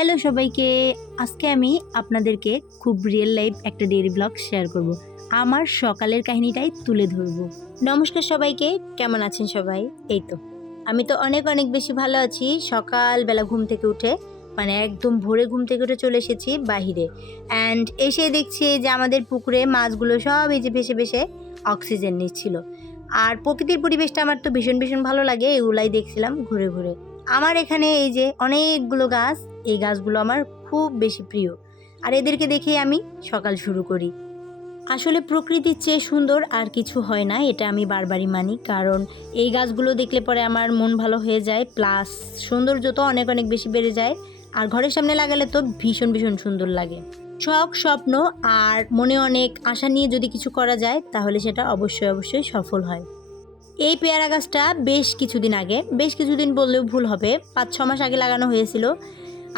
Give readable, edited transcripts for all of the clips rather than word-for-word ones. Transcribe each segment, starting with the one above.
Hello সবাইকে, আজকে আমি আপনাদেরকে খুব রিয়েল লাইফ একটা ডেইলি ব্লগ শেয়ার করব। আমার সকালের কাহিনীটাই তুলে ধরব। নমস্কার সবাইকে, কেমন আছেন সবাই? এই তো আমি তো অনেক অনেক বেশি ভালো আছি। সকালবেলা ঘুম থেকে উঠে মানে একদম ভোরে ঘুম থেকে উঠে চলে এসেছি বাহিরে। অ্যান্ড এসে দেখছি যে আমাদের পুকুরে মাছগুলো সব এই যে ভেসে ভেসে অক্সিজেন নিচ্ছিল। আর প্রকৃতির পরিবেশটা আমার তো ভীষণ ভীষণ ভালো লাগে, এগুলাই দেখছিলাম ঘুরে ঘুরে। আমার এখানে এই যে অনেকগুলো গাছ, এই গাছগুলো আমার খুব বেশি প্রিয়। আর এদেরকে দেখেই আমি সকাল শুরু করি। আসলে প্রকৃতির চেয়ে সুন্দর আর কিছু হয় না, এটা আমি বারবারই মানি। কারণ এই গাছগুলো দেখলে পরে আমার মন ভালো হয়ে যায়, প্লাস সৌন্দর্য তো অনেক অনেক বেশি বেড়ে যায়। আর ঘরের সামনে লাগালে তো ভীষণ ভীষণ সুন্দর লাগে। শখ, স্বপ্ন আর মনে অনেক আশা নিয়ে যদি কিছু করা যায় তাহলে সেটা অবশ্যই অবশ্যই সফল হয়। এই পেয়ারা গাছটা বেশ কিছুদিন বললেও ভুল হবে, ৫-৬ মাস আগে লাগানো হয়েছিল।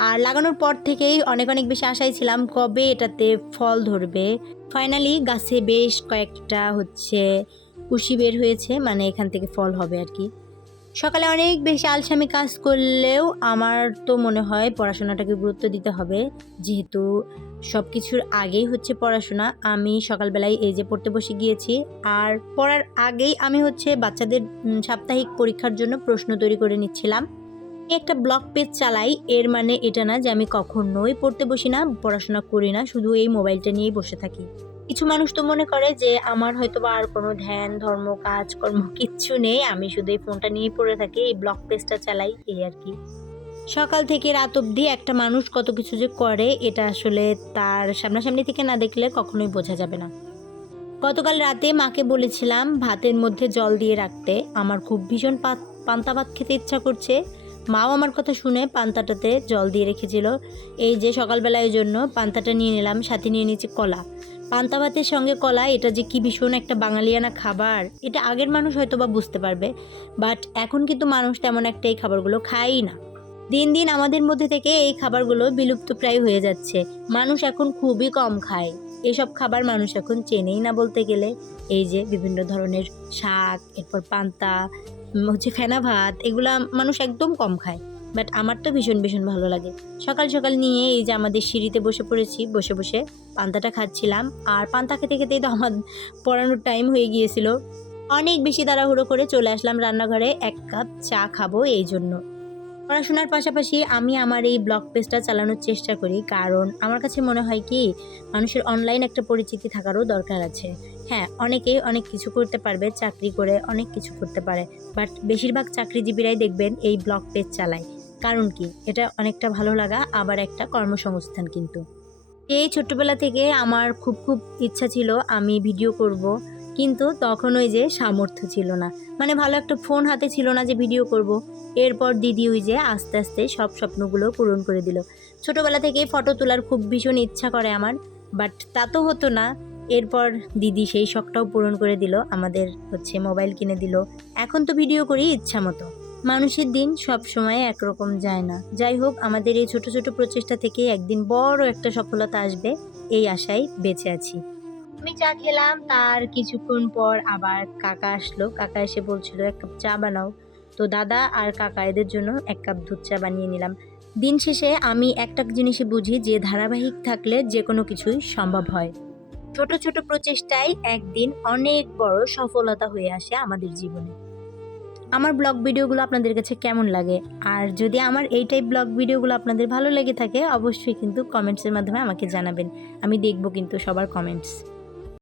আর লাগানোর পর থেকেই অনেক অনেক বেশি আশায় ছিলাম কবে এটাতে ফল ধরবে। ফাইনালি গাছে বেশ কয়েকটা কুশি বের হয়েছে, মানে এখান থেকে ফল হবে আর কি। সকালে অনেক বেশি আলসামি কাজ করলেও আমার তো মনে হয় পড়াশোনাটাকে গুরুত্ব দিতে হবে, যেহেতু সব কিছুর আগেই পড়াশোনা। আমি সকালবেলায় এই যে পড়তে বসে গিয়েছি। আর পড়ার আগেই আমি বাচ্চাদের সাপ্তাহিক পরীক্ষার জন্য প্রশ্ন তৈরি করে নিচ্ছিলাম। আমি একটা ব্লগ পেজ চালাই, এর মানে এটা না যে আমি কখনোই পড়তে বসি না, পড়াশোনা করি না, শুধু এই মোবাইলটা নিয়েই বসে থাকি। কিছু মানুষ তো মনে করে যে আমার হয়তো বা আর কোনো ধ্যান ধর্ম কাজকর্ম কিচ্ছু নেই, আমি শুধু এই ফোনটা নিয়েই পড়ে থাকি, এই ব্লগ পেজটা চালাই, এই আর কি। সকাল থেকে রাত অবধি একটা মানুষ কত কিছু যে করে, এটা আসলে তার সামনাসামনি থেকে না দেখলে কখনোই বোঝা যাবে না। গতকাল রাতে মাকে বলেছিলাম ভাতের মধ্যে জল দিয়ে রাখতে, আমার খুব ভীষণ পান্তা ভাত খেতে ইচ্ছা করছে। মাও আমার কথা শুনে পান্তাটাতে জল দিয়ে রেখেছিল। এই যে সকালবেলা এই জন্য পান্তাটা নিয়ে নিলাম, সাথে নিয়ে নিয়েছি কলা। পান্তা ভাতের সঙ্গে কলা, এটা যে কি ভীষণ একটা বাঙালিয়ানা খাবার, এটা আগের মানুষ হয়তো বা বুঝতে পারবে, বাট এখন কিন্তু মানুষ তেমন একটা এই খাবারগুলো খায়ই না। দিন দিন আমাদের মধ্যে থেকে এই খাবারগুলো বিলুপ্ত প্রায় হয়ে যাচ্ছে। মানুষ এখন খুবই কম খায় এসব খাবার, মানুষ এখন চেনেই না বলতে গেলে। এই যে বিভিন্ন ধরনের শাক, এরপর পান্তা, ফেনা ভাত, এগুলা মানুষ একদম কম খায়। বাট আমার তো ভীষণ ভীষণ ভালো লাগে। সকাল সকাল নিয়ে এই যে আমাদের সিঁড়িতে বসে পড়েছি, বসে বসে পান্তাটা খাচ্ছিলাম। আর পান্তা খেতে খেতেই তো আমার পড়ানোর টাইম হয়ে গিয়েছিল। অনেক বেশি তাড়াহুড়ো করে চলে আসলাম রান্নাঘরে, ১ কাপ চা খাবো এই জন্য। পড়াশোনার পাশাপাশি আমি আমার এই ব্লগ পেজটা চালানোর চেষ্টা করি, কারণ আমার কাছে মনে হয় কি মানুষের অনলাইন একটা পরিচিতি থাকারও দরকার আছে। হ্যাঁ, অনেকেই অনেক কিছু করতে পারবে, চাকরি করে অনেক কিছু করতে পারে, বাট বেশিরভাগ চাকরিজীবীরাই দেখবেন এই ব্লগ পেজ চালায়। কারণ কি, এটা অনেকটা ভালো লাগা, আবার একটা কর্মসংস্থান কিন্তু। এই ছোট্টবেলা থেকে আমার খুব খুব ইচ্ছা ছিল আমি ভিডিও করব, কিন্তু তখন ওই যে সামর্থ্য ছিল না, মানে ভালো একটা ফোন হাতে ছিল না যে ভিডিও করব। এরপর দিদি ওই যে আস্তে আস্তে সব স্বপ্নগুলো পূরণ করে দিল। ছোটবেলা থেকেই ফটো তোলার খুব ভীষণ ইচ্ছা করে আমার, বাট তা তো হতো না। এরপর দিদি সেই শখটাও পূরণ করে দিল, আমাদের মোবাইল কিনে দিল। এখন তো ভিডিও করি ইচ্ছা মতো। মানুষের দিন সব সময় একরকম যায় না। যাই হোক, আমাদের এই ছোট ছোট প্রচেষ্টা থেকে একদিন বড় একটা সফলতা আসবে, এই আশায় বেঁচে আছি। আমি চা খেলাম, তার কিছুক্ষণ পর আবার কাকা আসলো। কাকা এসে বলছিল ১ কাপ চা বানাও। তো দাদা আর কাকা এদের জন্য ১ কাপ দুধ চা বানিয়ে নিলাম। দিন শেষে আমি একটা জিনিসই বুঝি যে ধারাবাহিক থাকলে যে কোনো কিছুই সম্ভব হয়। ছোট ছোট প্রচেষ্টাই একদিন অনেক বড় সফলতা হয়ে আসে আমাদের জীবনে। আমার ব্লগ ভিডিওগুলো আপনাদের কাছে কেমন লাগে? আর যদি আমার এই টাইপ ব্লগ ভিডিওগুলো আপনাদের ভালো লেগে থাকে, অবশ্যই কিন্তু কমেন্টসের মাধ্যমে আমাকে জানাবেন। আমি দেখব কিন্তু সবার কমেন্টস।